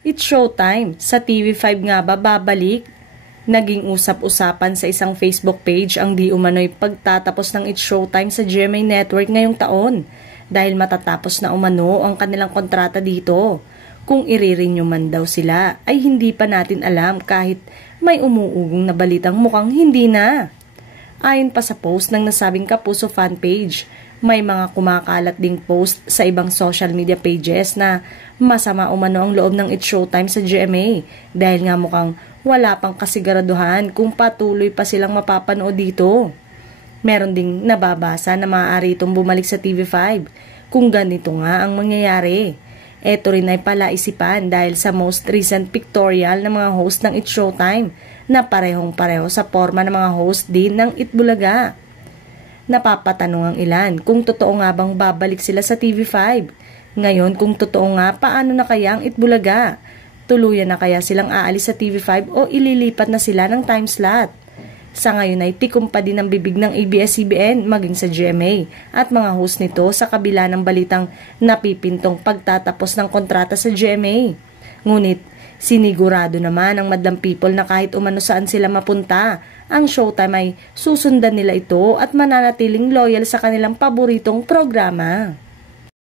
It's showtime. Sa TV5 nga ba babalik? Naging usap-usapan sa isang Facebook page ang di umano'y pagtatapos ng It's Showtime sa GMA Network ngayong taon dahil matatapos na umano ang kanilang kontrata dito. Kung ire-renew man daw sila ay hindi pa natin alam kahit may umuugong na balitang mukhang hindi na. Ayon pa sa post ng nasabing Kapuso fan page, may mga kumakalat ding post sa ibang social media pages na masama umano ang loob ng It's Showtime sa GMA dahil nga mukhang wala pang kasiguraduhan kung patuloy pa silang mapapanood dito. Meron ding nababasa na maaari itong bumalik sa TV5 kung ganito nga ang mangyayari. Ito rin ay palaisipan dahil sa most recent pictorial ng mga host ng It's Showtime na parehong-pareho sa forma ng mga host din ng Itbulaga. Napapatanong ang ilan kung totoo nga bang babalik sila sa TV5. Ngayon kung totoo nga, paano na kaya ang Itbulaga? Tuluyan na kaya silang aalis sa TV5 o ililipat na sila ng time slot? Sa ngayon ay tikom pa din ang bibig ng ABS-CBN maging sa GMA at mga host nito sa kabila ng balitang napipintong pagtatapos ng kontrata sa GMA. Ngunit sinigurado naman ng Madlang People na kahit umano saan sila mapunta, ang Showtime ay susundan nila ito at mananatiling loyal sa kanilang paboritong programa.